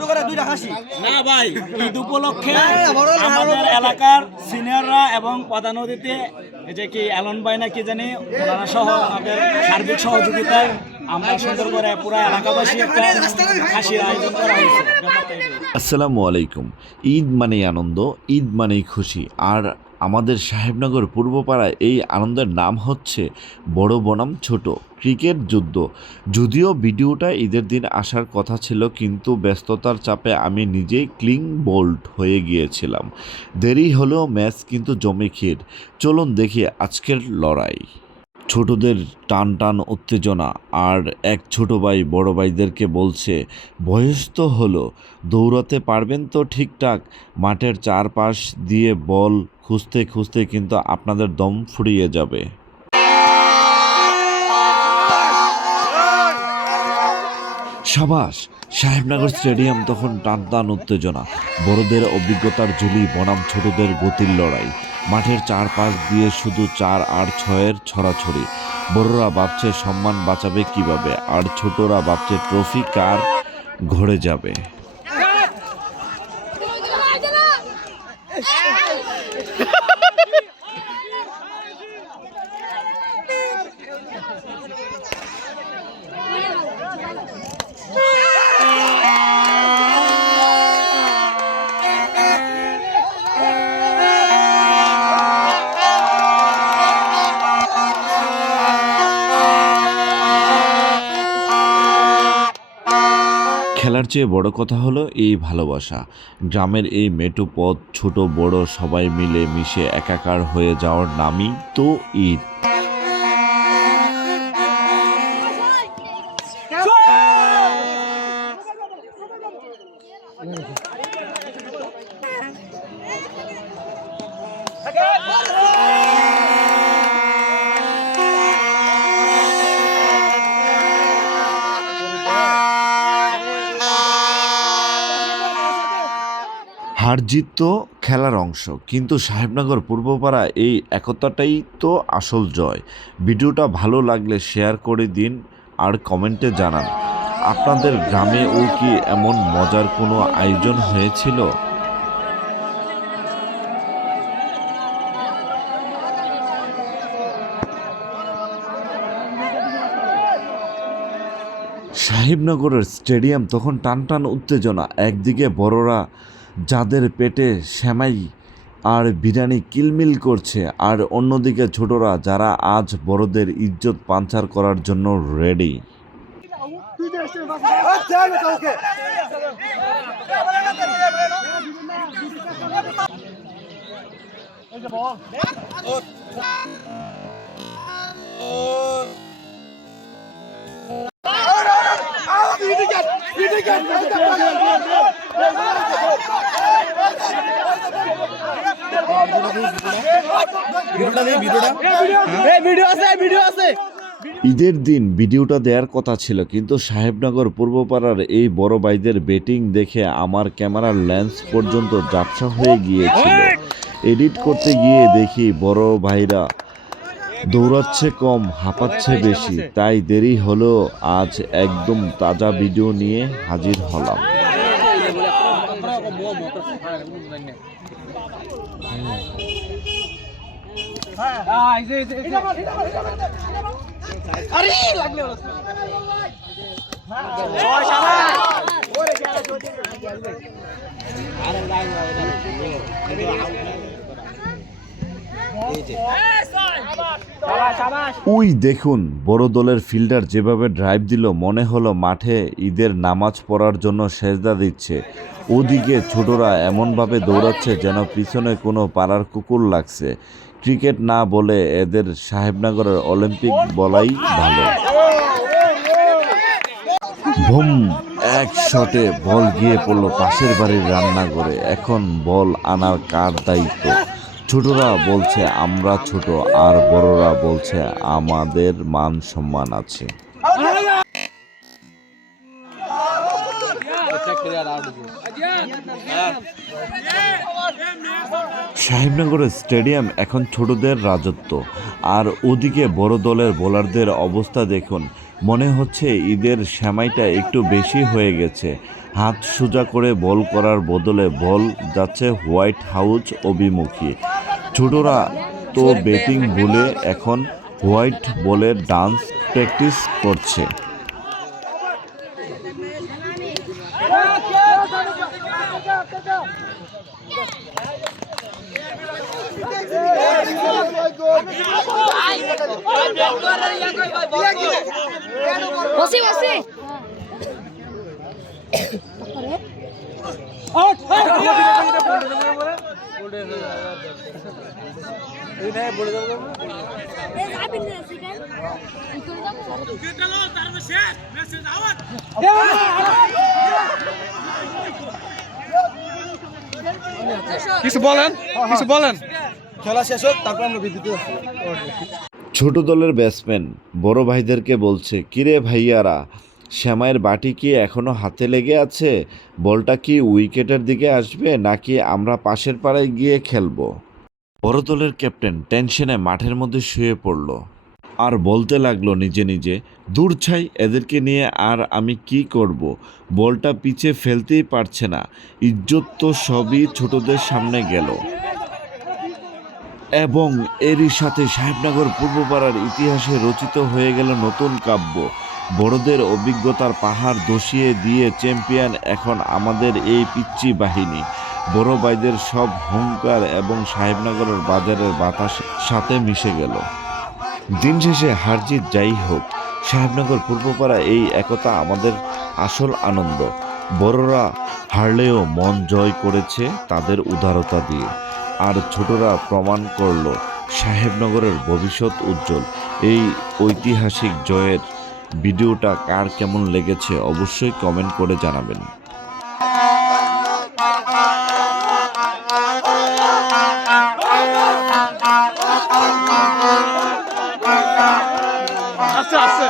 না ভাই, ঈদ উপলক্ষে আমাদের এলাকার সিনিয়ররা এবং প্রধান অতিথি এই যে কি অ্যালন ভাই না কি জানি ওনারা সহ আমাদের সার্বিক সহযোগিতায় আমরা সুন্দর করে পুরো এলাকাবাসী একটা খাসির আয়োজন করা হয়েছে। আসসালামু আলাইকুম। ঈদ মানেই আনন্দ, ঈদ মানেই খুশি। আর আমাদের সাহেবনগর পূর্বপাড়ায় এই আনন্দের নাম হচ্ছে বড় বনাম ছোট ক্রিকেট যুদ্ধ। যদিও ভিডিওটা ঈদের দিন আসার কথা ছিল, কিন্তু ব্যস্ততার চাপে আমি নিজেই ক্লিন বোল্ড হয়ে গিয়েছিলাম। দেরি হলেও ম্যাচ কিন্তু জমে ক্ষীর। চলুন দেখি আজকের লড়াই। ছোটদের টান টান উত্তেজনা, আর এক ছোট ভাই বড় ভাইদেরকে বলছে, বয়স তো হলো, দৌড়াতে পারবেন তো ঠিকঠাক? মাঠের চারপাশ দিয়ে বল খুঁজতে খুঁজতে কিন্তু আপনাদের দম ফুরিয়ে যাবে। সাবাস! সাহেবনগর স্টেডিয়াম তখন টান টান উত্তেজনা, বড়দের অভিজ্ঞতার ঝুলি বনাম ছোটদের গতির লড়াই। মাঠের চারপাশ দিয়ে শুধু 4 আর 6-এর ছড়াছড়ি। বড়রা ভাবছে সম্মান বাঁচাবে কিভাবে, আর ছোটরা ভাবছে ট্রফি কার ঘরে যাবে। খেলার চেয়ে বড় কথা হলো এই ভালোবাসা। গ্রামের এই মেঠো পথ, ছোট বড় সবাই মিলে মিশে একাকার হয়ে যাওয়ার নামই তো ঈদ। হার জিত তো খেলার অংশ, কিন্তু সাহেবনগর পূর্বপাড়া এই একতাটাই তো আসল জয়। ভিডিওটা ভালো লাগলে শেয়ার করে দিন আর কমেন্টে জানান আপনাদের গ্রামেও কি এমন মজার কোনো আয়োজন হয়েছিল। সাহেবনগরের স্টেডিয়াম তখন টান টান উত্তেজনা। একদিকে বড়রা যাদের পেটে সেমাই আর বিরিয়ানি কিলমিল করছে, আর অন্যদিকে ছোটরা যারা আজ বড়দের ইজ্জত পাঞ্চার করার জন্য রেডি। ঈদের দিন ভিডিওটা দেওয়ার কথা ছিল, কিন্তু সাহেবনগর পূর্বপাড়ার এই বড় ভাইদের ব্যাটিং দেখে আমার ক্যামেরার লেন্স পর্যন্ত ঝাপসা হয়ে গিয়েছিল। এডিট করতে গিয়ে দেখি বড় ভাইরা দৌড়াচ্ছে কম, হাঁপাচ্ছে বেশি, তাই দেরি হলেও আজ একদম তাজা ভিডিও নিয়ে হাজির হলাম। ওই দেখুন, বড় দলের ফিল্ডার যেভাবে ড্রাইভ দিল, মনে হলো মাঠে ঈদের নামাজ পড়ার জন্য সেজদা দিচ্ছে। ওদিকে ছোটরা এমনভাবে দৌড়াচ্ছে যেন পিছনে কোনো পাড়ার কুকুর লাগছে। ক্রিকেট না বলে এদের সাহেবনগরের অলিম্পিক বলাই ভালো। বুম! এক শটে বল গিয়ে পড়লো পাশের বাড়ির রান্নাঘরে। এখন বল আনার কার দায়িত্ব? ছোটরা বলছে আমরা ছোট, আর বড়রা বলছে আমাদের মান সম্মান আছে। সাহেবনগরের স্টেডিয়াম এখন ছোটদের রাজত্ব, আর ওদিকে বড় দলের বোলারদের অবস্থা দেখুন। মনে হচ্ছে ঈদের সেমাইটা একটু বেশি হয়ে গেছে। হাত সোজা করে বল করার বদলে বল যাচ্ছে হোয়াইট হাউস অভিমুখী। ছোটরা তো ব্যাটিং ভুলে এখন হোয়াইট বলের ডান্স প্র্যাকটিস করছে। কিছু বলেন খেলা শেষ হোক তারপর আমরা বিদ্যুৎ ছোট দলের ব্যাটসম্যান বড় ভাইদেরকে বলছে, কিরে ভাইয়ারা, শ্যামাইয়ের বাটি কি এখনো হাতে লেগে আছে? বলটা কি উইকেটের দিকে আসবে নাকি আমরা পাশের পাড়ায় গিয়ে খেলবো? বড় দলের ক্যাপ্টেন টেনশনে মাঠের মধ্যে শুয়ে পড়ল আর বলতে লাগলো নিজে নিজে, দূর ছাই, এদেরকে নিয়ে আর আমি কি করব? বলটা পিছে ফেলতেই পারছে না, ইজ্জত তো সবই ছোটদের সামনে গেল। এবং এরই সাথে সাহেবনগর পূর্বপাড়ার ইতিহাসে রচিত হয়ে গেল নতুন কাব্য। বড়দের অভিজ্ঞতার পাহাড় ধসিয়ে দিয়ে চ্যাম্পিয়ন এখন আমাদের এই পিচ্চি বাহিনী। বড় ভাইদের সব হুঙ্কার এবং সাহেবনগরের বাজারের বাতাস সাথে মিশে গেল। দিন শেষে হারজিত যাই হোক, সাহেবনগর পূর্বপাড়া এই একতা আমাদের আসল আনন্দ। বড়রা হারলেও মন জয় করেছে তাদের উদারতা দিয়ে, আর ছোটরা প্রমাণ করল সাহেবনগরের ভবিষ্যৎ উজ্জ্বল। এই ঐতিহাসিক জয়ের ভিডিওটা কার কেমন লেগেছে অবশ্যই কমেন্ট করে জানাবেন। আছে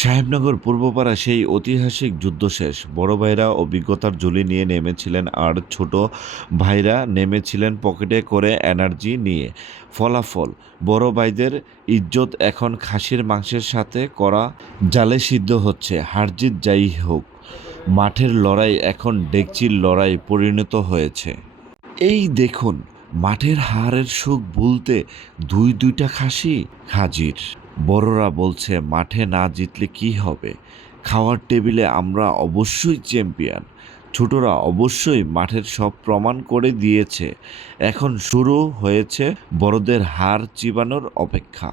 সাহেবনগর পূর্বপাড়া সেই ঐতিহাসিক যুদ্ধ শেষ। বড় ভাইরা অভিজ্ঞতার ঝুলি নিয়ে নেমেছিলেন আর ছোট ভাইরা নেমেছিলেন পকেটে করে এনার্জি নিয়ে। ফলাফল, বড় ভাইদের ইজ্জত এখন খাসির মাংসের সাথে করা জালে সিদ্ধ হচ্ছে। হারজিত যাই হোক, মাঠের লড়াই এখন ডেকচির লড়াই পরিণত হয়েছে। এই দেখুন, মাঠের হারের সুখ ভুলতে দুইটা খাসি হাজির। বড়রা বলছে, মাঠে না জিতলে কি হবে, খাওয়ার টেবিলে আমরা অবশ্যই চ্যাম্পিয়ন। ছোটরা অবশ্যই মাঠের সব প্রমাণ করে দিয়েছে। এখন শুরু হয়েছে বড়দের হার চিবানোর অপেক্ষা।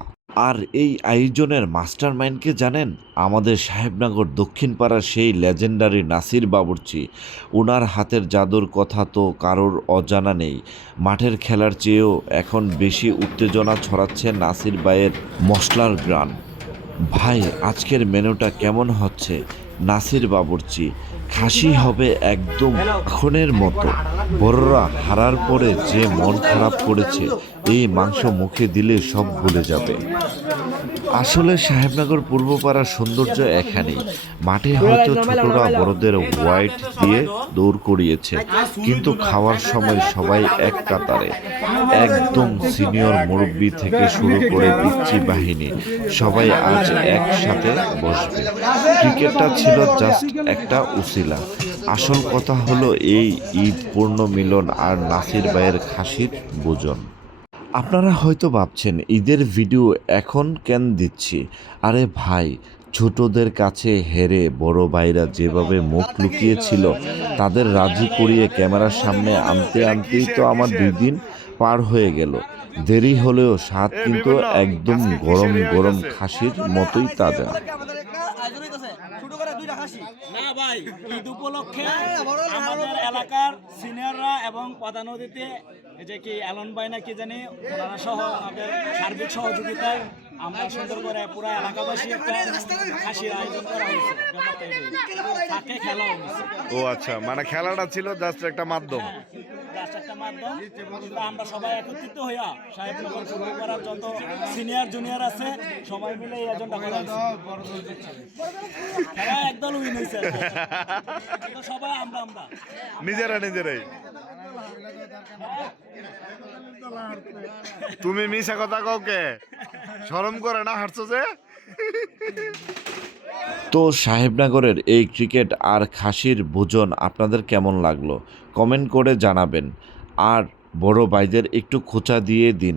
আর এই আয়োজনের মাস্টার মাইন্ডকে জানেন? আমাদের সাহেবনগর দক্ষিণ পাড়ার সেই লেজেন্ডারি নাসির বাবুর্চি। ওনার হাতের জাদুর কথা তো কারোর অজানা নেই। মাঠের খেলার চেয়েও এখন বেশি উত্তেজনা ছড়াচ্ছে নাসির ভাইয়ের মশলার গ্রান। ভাই, আজকের মেনুটা কেমন হচ্ছে? নাসির বাবুর্চি, খাসি হবে একদম মাখনের মতো। বড়রা হারার পরে যে মন খারাপ করেছে, এই মাংস মুখে দিলে সব ভুলে যাবে। আসলে সাহেবনগর পূর্বপাড়ার সৌন্দর্য এখানেই। মাঠে হয়তো ছোটরা বড়দের হোয়াইট দিয়ে দৌড় করিয়েছে, কিন্তু খাওয়ার সময় সবাই এক কাতারে, একদম সিনিয়র মুরব্বি থেকে শুরু করে পিচ্চি বাহিনী সবাই আজ একসাথে বসবে। ক্রিকেটটা ছিল জাস্ট একটা উসিলা, আসল কথা হলো এই ঈদ পূর্ণ মিলন আর নাসির ভাইয়ের খাসির ভোজন। আপনারা হয়তো ভাবছেন ঈদের ভিডিও এখন কেন দিচ্ছি? আরে ভাই, ছোটদের কাছে হেরে বড় ভাইরা যেভাবে মুখ লুকিয়েছিল, তাদের রাজি করিয়ে ক্যামেরার সামনে আনতে আনতেই তো আমার 2 দিন পার হয়ে গেল। দেরি হলেও স্বাদ কিন্তু একদম গরম গরম খাসির মতোই তাজা। না ভাই, ঈদ উপলক্ষে আমাদের এলাকার সিনিয়ররা এবং প্রধান অতিথি এই যে কি অ্যালন ভাই না কি জানি, ওনারা সহ আমাদের সার্বিক সহযোগিতায় আমরা সুন্দর করে পুরো এলাকাবাসী একটা খাসির আয়োজন করা হয়েছে, ব্যাপারটা এটাই। ফাঁকে খেলা হয়েছে। ও আচ্ছা, মানে খেলাটা ছিল জাস্ট একটা মাধ্যম। জাস্ট একটা মাধ্যম, কিন্তু আমরা সবাই একত্রিত হইয়া সাহেবনগর পূর্বপাড়ার যত সিনিয়র জুনিয়র আছে সবাই মিলে এই আয়োজনটা করা হয়েছে। খেলা একদল উইন হয়েছে, কিন্তু সবাই আমরা নিজেরাই তুমি মিশা কথা কাউকে শরম করে না হাঁটছো যে? তো সাহেবনগরের এই ক্রিকেট আর খাসির ভোজন আপনাদের কেমন লাগলো কমেন্ট করে জানাবেন। আর বড় ভাইদের একটু খোঁচা দিয়ে দিন,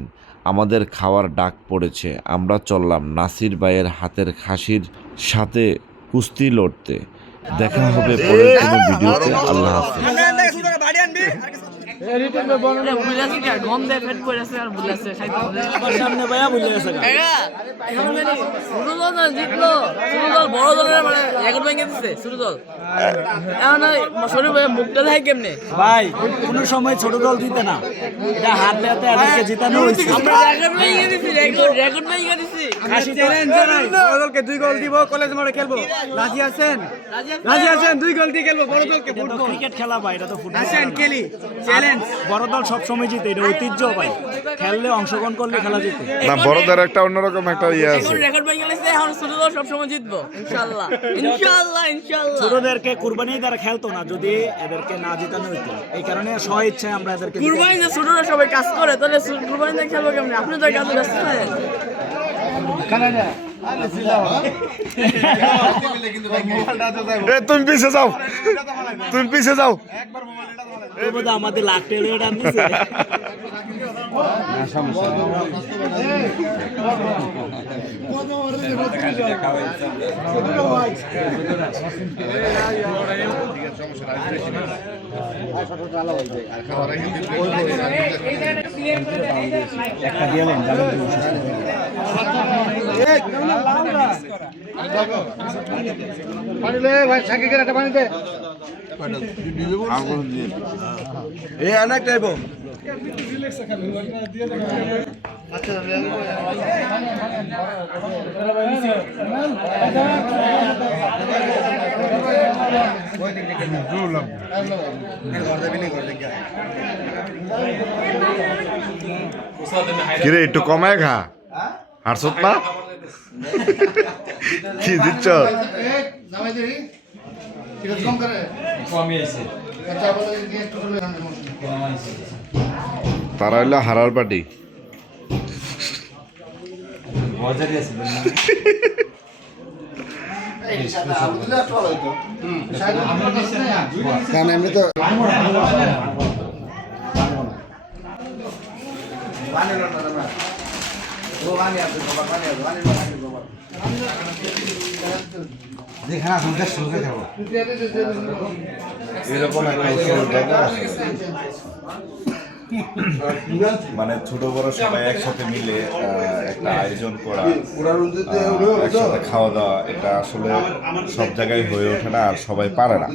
আমাদের খাওয়ার ডাক পড়েছে। আমরা চললাম নাসির ভাইয়ের হাতের খাসির সাথে কুস্তি লড়তে। দেখা হবে পরের কোনো ভিডিওতে। আল্লাহ হাফেজ। সামনে ভাইয়া বুঝে গেছে ভাই, কোনো সময় ছোট দল জিতে না, এটা হাতে হাতে এদেরকে জিতানো হয়েছে। বড় দলকে 2 গোল দিব, কলেজ মাঠে খেলবো। রাজি আছেন? 2 গোল দিয়ে খেলবো বড় দলকে। এটা তো ক্রিকেট খেলা ভাই, এটা তো ফুটবল আসেন খেলি, চ্যালেঞ্জ। বড় দল সবসময় জিতে, এটা ঐতিহ্য ভাই। খেললে অংশগ্রহণ করলে খেলা জিতে। না, বড়দের একটা অন্যরকম একটা ইয়ে আছে। ছোটদেরকে কুরবানি দ্বারা খেলতো না যদি এদেরকে না জিতানো হইতো, এই কারণে স্ব ইচ্ছায় আমরা এদেরকে ছোটরা সবাই কাজ করে, তাহলে কুরবানি খেলবো কেমন? আপনি তো কাজে ব্যস্ত থাকেন। তুমি পিছে যাও আমাদের লাখ টেলিয়ে টান দিছে। কিরে একটু কমায় খা, হারছত না কি দিচ্ছ? তারা হইলো হারার পার্টি। মানে ছোট বড় সবাই একসাথে মিলে একটা আয়োজন করা, একসাথে খাওয়া দাওয়া, এটা আসলে সব জায়গায় হয়ে ওঠে না, আর সবাই পারে না।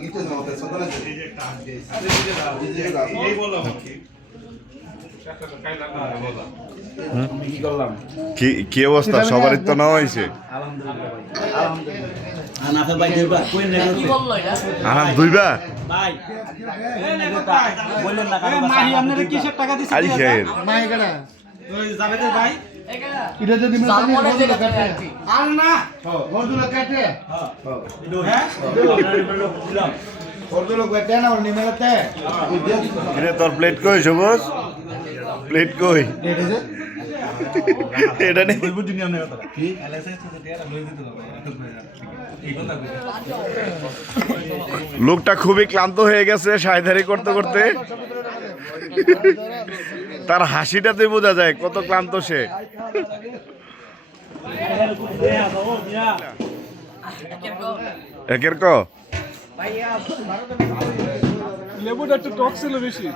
কি অবস্থা? সবারই তো নেওয়া হয়েছে। আনার 2 বার আই খের তোর প্লেট কই সবুজ? প্লেট কই? এটা নেই। লোকটা খুবই ক্লান্ত হয়ে গেছে সাইধারি করতে করতে। তার হাসিটাতে বোঝা যায় কত ক্লান্ত সে। একের ক লেবুটা একটু টক ছিল বেশি।